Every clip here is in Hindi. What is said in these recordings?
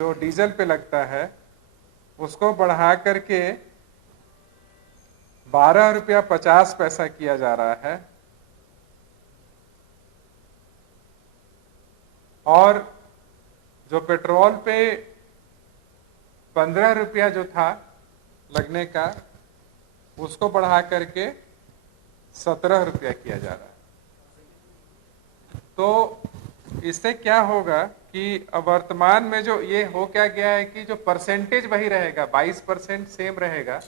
जो डीजल पे लगता है उसको बढ़ा करके 12 रुपया 50 पैसा किया जा रहा है। और जो पेट्रोल पे 15 रुपया जो था लगने का, उसको बढ़ा करके 17 रुपया किया जा रहा है। तो इससे क्या होगा कि अब वर्तमान में जो ये हो क्या गया है कि जो परसेंटेज वही रहेगा, 22% सेम रहेगा।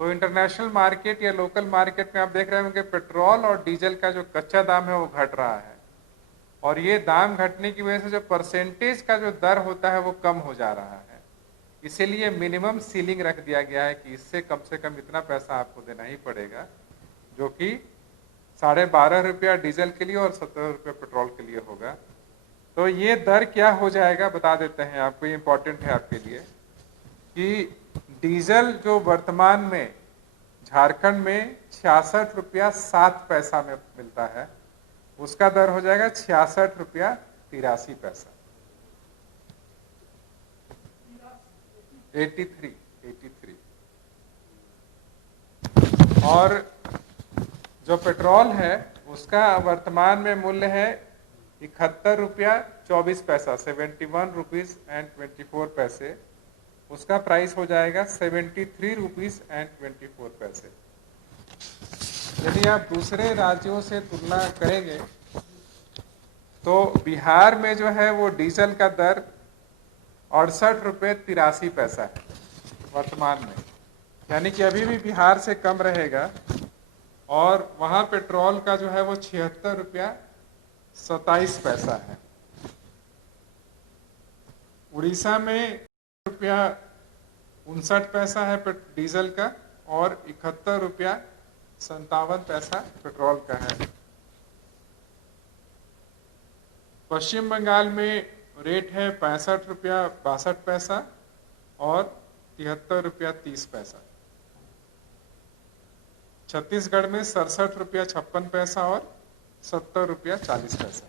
तो इंटरनेशनल मार्केट या लोकल मार्केट में आप देख रहे होंगे पेट्रोल और डीजल का जो कच्चा दाम है वो घट रहा है, और ये दाम घटने की वजह से जो परसेंटेज का जो दर होता है वो कम हो जा रहा है। इसीलिए मिनिमम सीलिंग रख दिया गया है कि इससे कम से कम इतना पैसा आपको देना ही पड़ेगा, जो कि 12.5 रुपया डीजल के लिए और 17 रुपया पेट्रोल के लिए होगा। तो ये दर क्या हो जाएगा बता देते हैं आपको, ये इंपॉर्टेंट है आपके लिए कि डीजल जो वर्तमान में झारखंड में 66 रुपया 7 पैसा में मिलता है, उसका दर हो जाएगा 66 रुपया 83 पैसा। 83। और जो पेट्रोल है उसका वर्तमान में मूल्य है 71 रुपया 24 पैसा, 71 रुपीज एंड 24 पैसे। उसका प्राइस हो जाएगा 73 रुपीज एंड 24 पैसे। यदि आप दूसरे राज्यों से तुलना करेंगे तो बिहार में जो है वो डीजल का दर 68 रुपये 83 पैसा है वर्तमान में, यानी कि अभी भी बिहार से कम रहेगा। और वहां पेट्रोल का जो है वो 76 रुपया 27 पैसा है। उड़ीसा में रुपया 59 पैसा है डीजल का, और 71 रुपया 57 पैसा पेट्रोल का है। पश्चिम बंगाल में रेट है 65 रुपया 62 पैसा और 73 रुपया 30 पैसा। छत्तीसगढ़ में 67 रुपया 56 पैसा और 70 रुपया 40 पैसा।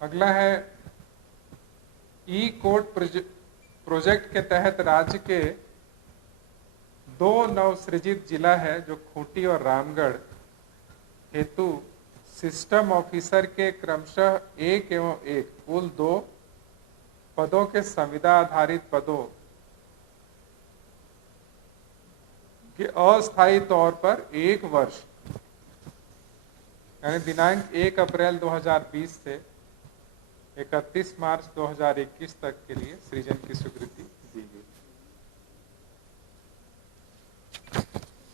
अगला है ई कोड प्रोजेक्ट के तहत राज्य के 2 नवसृजित जिला है जो खूंटी और रामगढ़ हेतु सिस्टम ऑफिसर के क्रमशः 1 एवं 1 कुल 2 पदों के संविदा आधारित पदों के अस्थायी तौर पर 1 वर्ष यानी दिनांक 1 अप्रैल 2020 से 31 मार्च 2021 तक के लिए सृजन की स्वीकृति दी गई।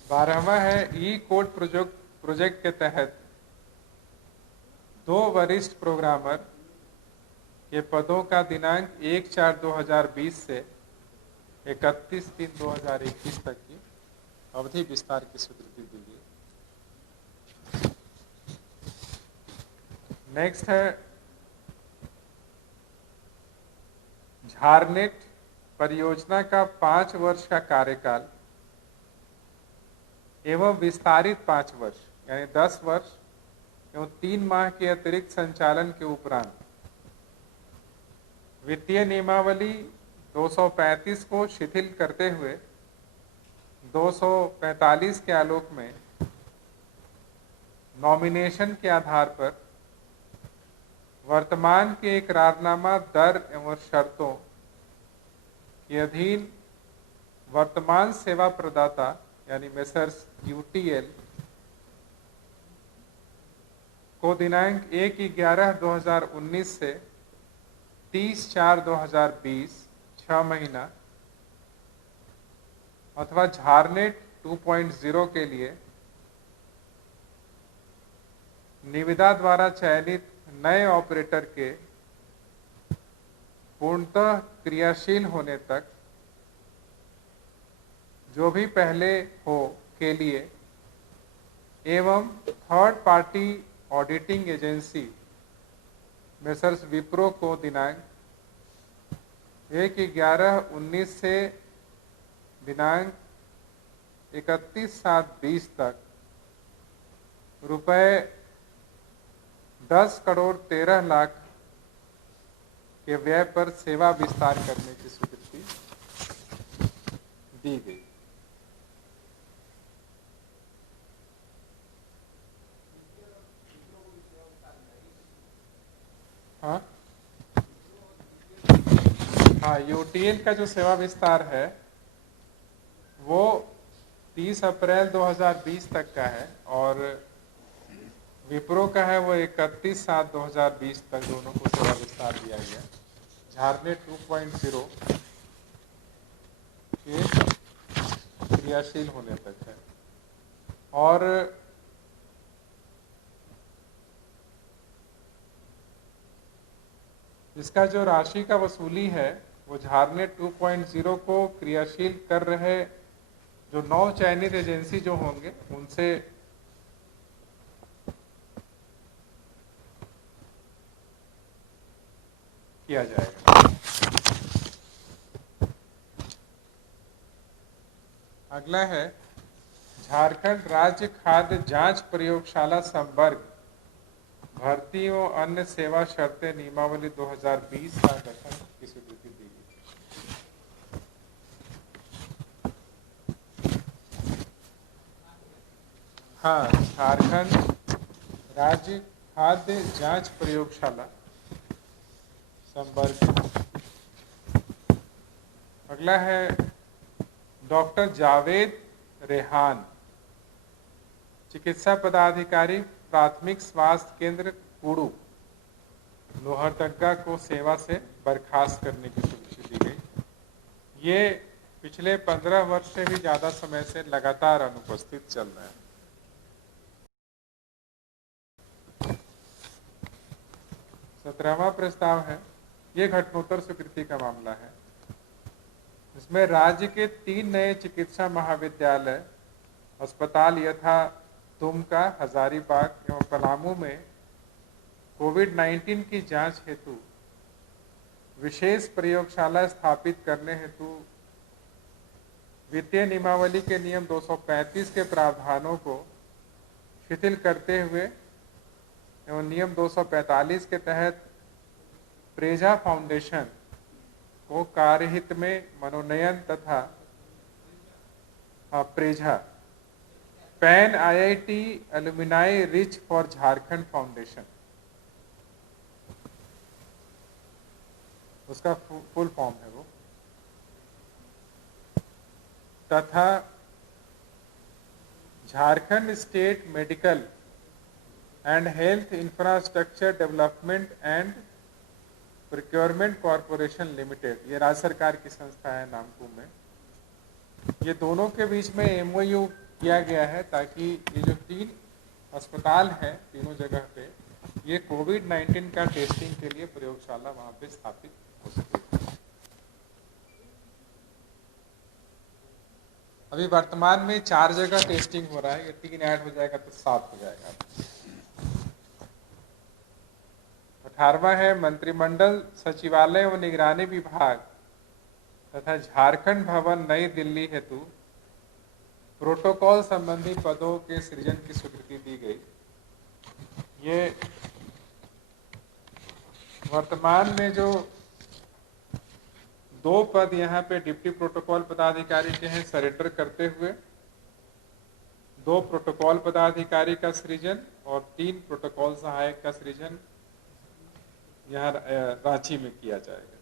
12वां है ई कोड प्रोजेक्ट के तहत 2 वरिष्ठ प्रोग्रामर के पदों का दिनांक 1/4/2020 से 31/3/2021 तक की अवधि विस्तार की स्वीकृति दी गई। नेक्स्ट है झारनेट परियोजना का 5 वर्ष का कार्यकाल एवं विस्तारित 5 वर्ष यानी 10 वर्ष एवं 3 माह के अतिरिक्त संचालन के उपरांत वित्तीय नियमावली 235 को शिथिल करते हुए 245 के आलोक में नॉमिनेशन के आधार पर वर्तमान के इकरारनामा दर एवं शर्तों के अधीन वर्तमान सेवा प्रदाता यानी मेसर्स यूटीएल को दिनांक 1/11/2019 से 30/4/2020 6 महीना अथवा झारनेट 2.0 के लिए निविदा द्वारा चयनित नए ऑपरेटर के पूर्णतः क्रियाशील होने तक जो भी पहले हो के लिए एवं third party auditing agency messrs Wipro को दिनांक 1/11/19 से दिनांक 31/7/20 तक रुपए 10,13,00,000 के व्यय पर सेवा विस्तार करने की स्वीकृति दी गई। हाँ हाँ, यूटीएल का जो सेवा विस्तार है वो 30 अप्रैल 2020 तक का है और विप्रो का है वो 31/7/2020 तक, दोनों को सेवा विस्तार दिया गया। झारनेट 2.0 के क्रियाशील होने तक है। और इसका जो राशि का वसूली है वो झारनेट 2.0 को क्रियाशील कर रहे जो 9 चयनित एजेंसी जो होंगे उनसे किया जाएगा। अगला है झारखंड राज्य खाद्य जांच प्रयोगशाला संवर्ग भर्ती एवं अन्य सेवा शर्तें नियमावली 2020 का गठन की स्वीकृति दी गई। हाँ, झारखंड राज्य खाद्य जांच प्रयोगशाला संवर्ग। अगला है डॉक्टर जावेद रेहान, चिकित्सा पदाधिकारी, प्राथमिक स्वास्थ्य केंद्र कुड़ू लोहरदगा को सेवा से बर्खास्त करने की स्वीकृति दी गई। ये पिछले 15 वर्ष से भी ज्यादा समय से लगातार अनुपस्थित चल रहा है। 17वां प्रस्ताव है, ये घटनोत्तर स्वीकृति का मामला है। इसमें राज्य के 3 नए चिकित्सा महाविद्यालय अस्पताल यथा दुमका, हजारीबाग एवं पलामू में कोविड-19 की जांच हेतु विशेष प्रयोगशाला स्थापित करने हेतु वित्तीय नियमावली के नियम 235 के प्रावधानों को शिथिल करते हुए एवं नियम 245 के तहत प्रेझा फाउंडेशन को कार्यहित में मनोनयन तथा प्रेझा pan IIT alumni reach for Jharkhand foundation, उसका फुल फॉर्म है वो, तथा Jharkhand state medical and health infrastructure development and procurement corporation limited, ये राज्य सरकार की संस्था है नामकुम में। ये दोनों के बीच में एमओयू किया गया है ताकि ये जो 3 अस्पताल हैं तीनों जगह पे, ये कोविड-19 का टेस्टिंग के लिए प्रयोगशाला वहां पे स्थापित हो सके। अभी वर्तमान में 4 जगह टेस्टिंग हो रहा है, ये 3 ऐड हो जाएगा तो 7 हो जाएगा। 18वां है मंत्रिमंडल सचिवालय व निगरानी विभाग तथा झारखंड भवन नई दिल्ली हेतु प्रोटोकॉल संबंधी पदों के सृजन की स्वीकृति दी गई। ये वर्तमान में जो 2 पद यहाँ पे डिप्टी प्रोटोकॉल पदाधिकारी के हैं, सरेंडर करते हुए 2 प्रोटोकॉल पदाधिकारी का सृजन और 3 प्रोटोकॉल सहायक का सृजन यहाँ रांची में किया जाएगा।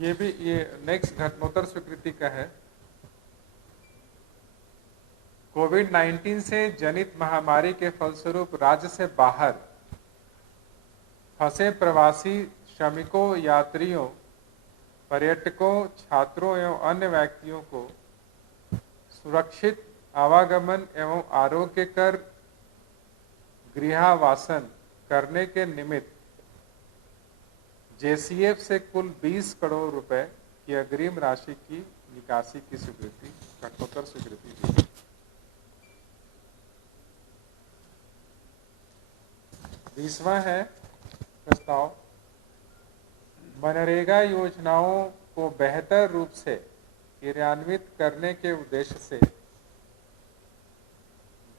ये नेक्स्ट घटनोत्तर स्वीकृति का है। कोविड-19 से जनित महामारी के फलस्वरूप राज्य से बाहर फंसे प्रवासी श्रमिकों, यात्रियों, पर्यटकों, छात्रों एवं अन्य व्यक्तियों को सुरक्षित आवागमन एवं आरोग्यकर गृहावासन करने के निमित्त जेसीएफ से कुल 20 करोड़ रुपए की अग्रिम राशि की निकासी की स्वीकृति, घटनोत्तर स्वीकृति दी। 20वां है प्रस्ताव, मनरेगा योजनाओं को बेहतर रूप से क्रियान्वित करने के उद्देश्य से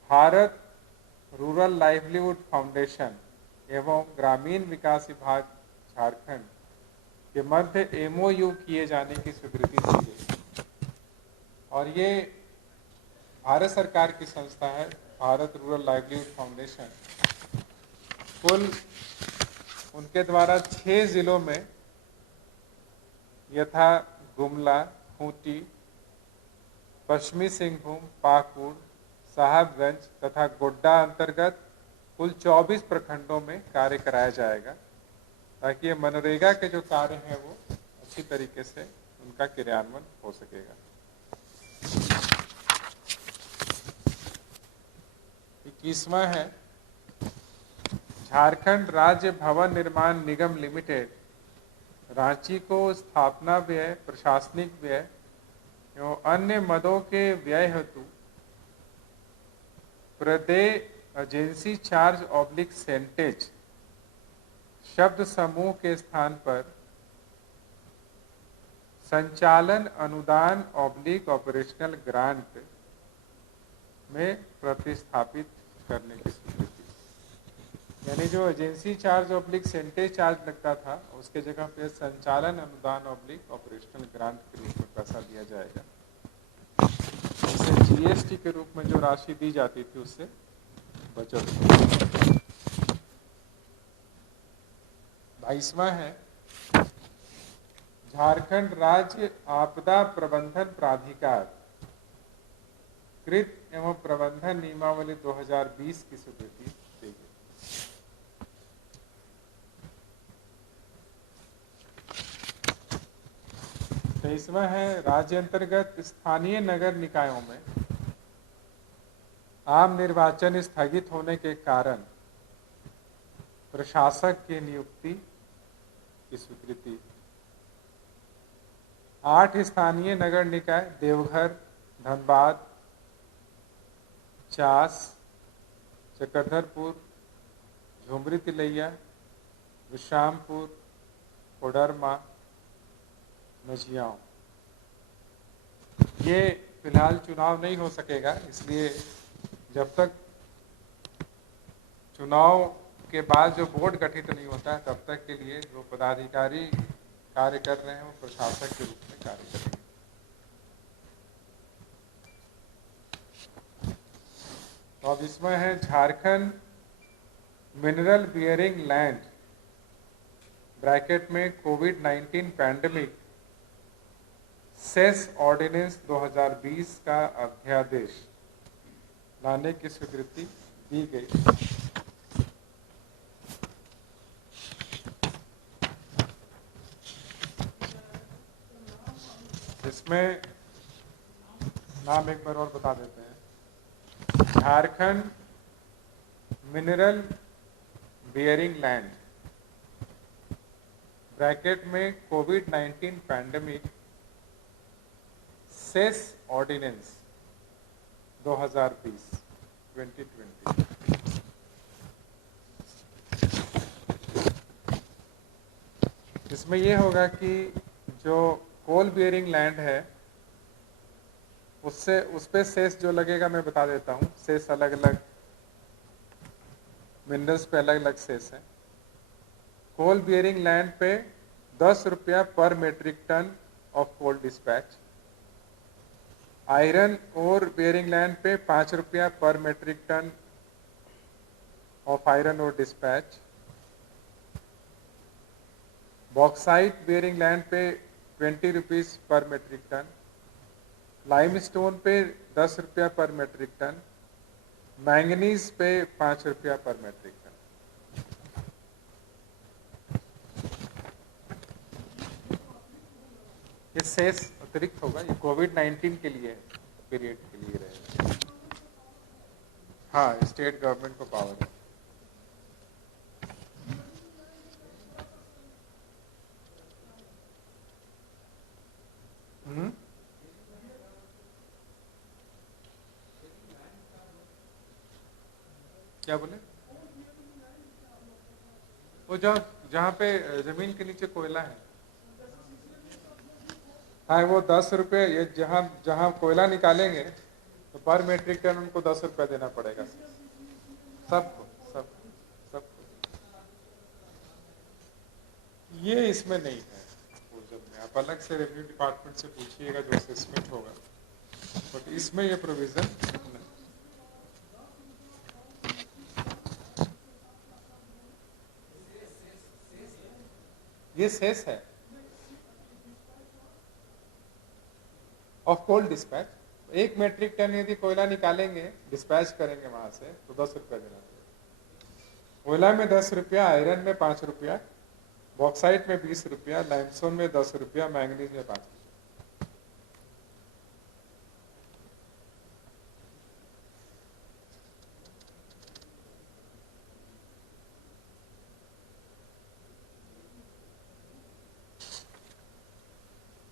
भारत रूरल लाइवलीहुड फाउंडेशन एवं ग्रामीण विकास विभाग झारखंड के मध्य एमओयू किए जाने की स्वीकृति दी गई। और ये भारत सरकार की संस्था है, भारत रूरल लाइवलीहुड फाउंडेशन। कुल उनके द्वारा 6 जिलों में यथा गुमला, खूंटी, पश्चिमी सिंहभूम, पाकुड़, साहबगंज तथा गोड्डा अंतर्गत कुल 24 प्रखंडों में कार्य कराया जाएगा, ताकि ये मनरेगा के जो कार्य हैं वो अच्छी तरीके से उनका क्रियान्वयन हो सकेगा। 21वां है झारखंड राज्य भवन निर्माण निगम लिमिटेड रांची को स्थापना व्यय, प्रशासनिक व्यय एवं अन्य मदों के व्यय हेतु प्रदेय एजेंसी चार्ज ऑब्लिक सेंटेज शब्द समूह के स्थान पर संचालन अनुदान ऑब्लिक ऑपरेशनल ग्रांट में प्रतिस्थापित करने की स्वीकृति। यानी जो एजेंसी चार्ज ऑब्लिक सेंटेज चार्ज लगता था, उसके जगह पे संचालन अनुदान ऑब्लिक ऑपरेशनल ग्रांट के रूप में पैसा दिया जाएगा। इससे जीएसटी के रूप में जो राशि दी जाती थी उससे बचत होगी। 22वां है झारखंड राज्य आपदा प्रबंधन प्राधिकार कृत एवं प्रबंधन नियमावली 2020 की स्वीकृति दी गई। तेईसवां है राज्य अंतर्गत स्थानीय नगर निकायों में आम निर्वाचन स्थगित होने के कारण प्रशासक की नियुक्ति की स्वीकृति। 8 स्थानीय नगर निकाय देवघर, धनबाद, चास, चक्रधरपुर, झुमरी तिलैया, विश्रामपुर, कोडरमा, मझियाओं, ये फिलहाल चुनाव नहीं हो सकेगा, इसलिए जब तक चुनाव के बाद जो बोर्ड गठित नहीं होता है तब तक के लिए जो पदाधिकारी कार्य कर रहे हैं वो प्रशासक के रूप में कार्य करेंगे। तो अब इसमें है Jharkhand mineral bearing land bracket में कोविड-19 पैंडेमिक सेस ऑर्डिनेंस 2020 का अध्यादेश लाने की स्वीकृति दी गई। इसमें नाम एक बार और बता देते हैं। Jharkhand mineral bearing land bracket में कोविड-19 पैंडेमिक सेस ऑर्डिनेंस 2020 इसमें यह होगा कि जो कोल बियरिंग लैंड है उससे उस पे सेस जो लगेगा मैं बता देता हूँ। सेस अलग अलग मिनरल्स पे अलग अलग सेस है। कोल बियरिंग लैंड पे 10 रुपया per metric ton of coal dispatch. Iron ore bearing land पे 5 रुपया per metric ton of iron ore dispatch. Bauxite bearing land पे 20 rupees per metric ton. Limestone पे 10 रुपया पर मेट्रिक टन। मैंगनीज पे 5 रुपया पर मेट्रिक टन। ये सेस अतिरिक्त होगा, ये कोविड-19 के लिए पीरियड के लिए रहेगा। हाँ, स्टेट गवर्नमेंट को पावर है। क्या बोले? वो जहाँ पे जमीन के नीचे कोयला है हाँ, वो 10 रुपये, ये जहाँ जहाँ कोयला निकालेंगे तो पर मेट्रिक टन उनको 10 रुपया देना पड़ेगा, सबको, सबको। ये इसमें नहीं है प्रपोजल में, आप अलग से रेवेन्यू डिपार्टमेंट से पूछिएगा जो असेसमेंट होगा, बट इसमें ये प्रोविजन नहीं। ये सेस है of coal dispatch. 1 metric ton यदि कोयला निकालेंगे, डिस्पैच करेंगे वहां से, तो 10 रुपया देना पड़ेगा। कोयला में 10 रुपया, आयरन में 5 रुपया, बॉक्साइट में 20 रुपया, लाइमस्टोन में 10 रुपया, मैंगनीज में 5 रुपया।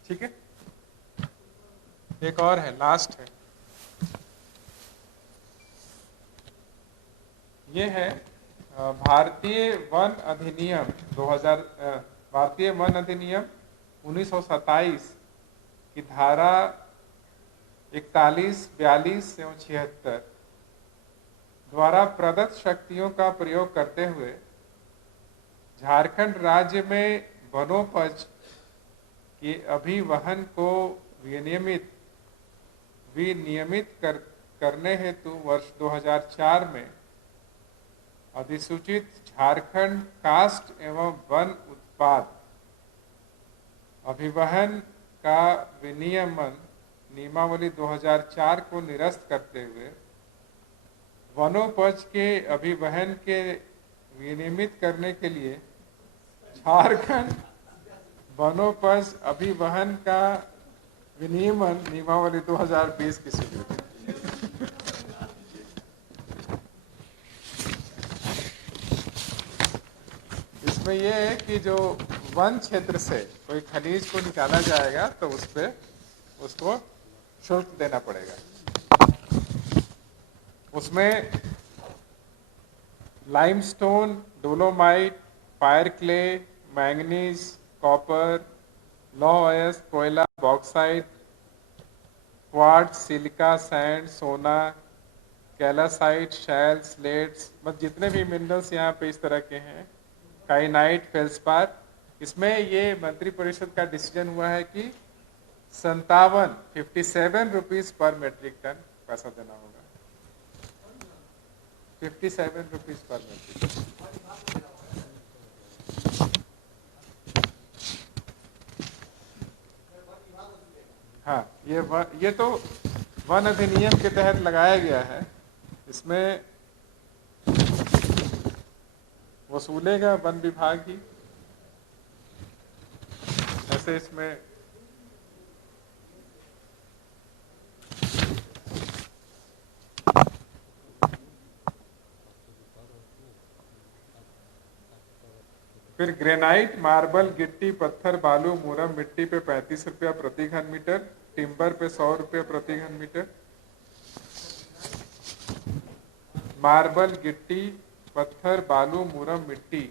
ठीक है, एक और है, लास्ट है, ये है भारतीय वन अधिनियम 2000, भारतीय वन अधिनियम 1927 की धारा 41, 42 एवं 76 द्वारा प्रदत्त शक्तियों का प्रयोग करते हुए झारखंड राज्य में वनोपज के अभिवहन को विनियमित करने हेतु वर्ष 2004 में अधिसूचित झारखंड काष्ठ एवं वन उत्पाद अभिवहन का विनियमन नियमावली 2004 को निरस्त करते हुए वनोपज के अभिवहन के विनियमित करने के लिए झारखंड वनोपज अभिवहन का विनियमन नियमावली 2020 की स्वीकृति। इसमें यह है कि जो वन क्षेत्र से कोई खनिज को निकाला जाएगा तो उस पे उसको शुल्क देना पड़ेगा। उसमें limestone, dolomite, fire clay, manganese, copper, लौह अयस्क, कोयला, बॉक्साइट, क्वार्ट्ज, सिलिका, सैंड, सोना, कैलासाइट, शैल, स्लेट्स, मतलब जितने भी मिनरल्स यहाँ पे इस तरह के हैं, काइनाइट, फेल्सपार, इसमें ये मंत्री परिषद का डिसीजन हुआ है कि 57 रुपीज पर मेट्रिक टन पैसा देना होगा। 57 रुपीज पर मेट्रिक टन। हाँ, ये तो वन अधिनियम के तहत लगाया गया है, इसमें वसूलेगा वन विभाग ही। ऐसे इसमें फिर ग्रेनाइट, मार्बल, गिट्टी, पत्थर, बालू, मुरम, मिट्टी पे 35 रुपया प्रति घन मीटर, टिम्बर पे 100 रुपया प्रति घन मीटर। मार्बल, गिट्टी, पत्थर, बालू, मुरम, मिट्टी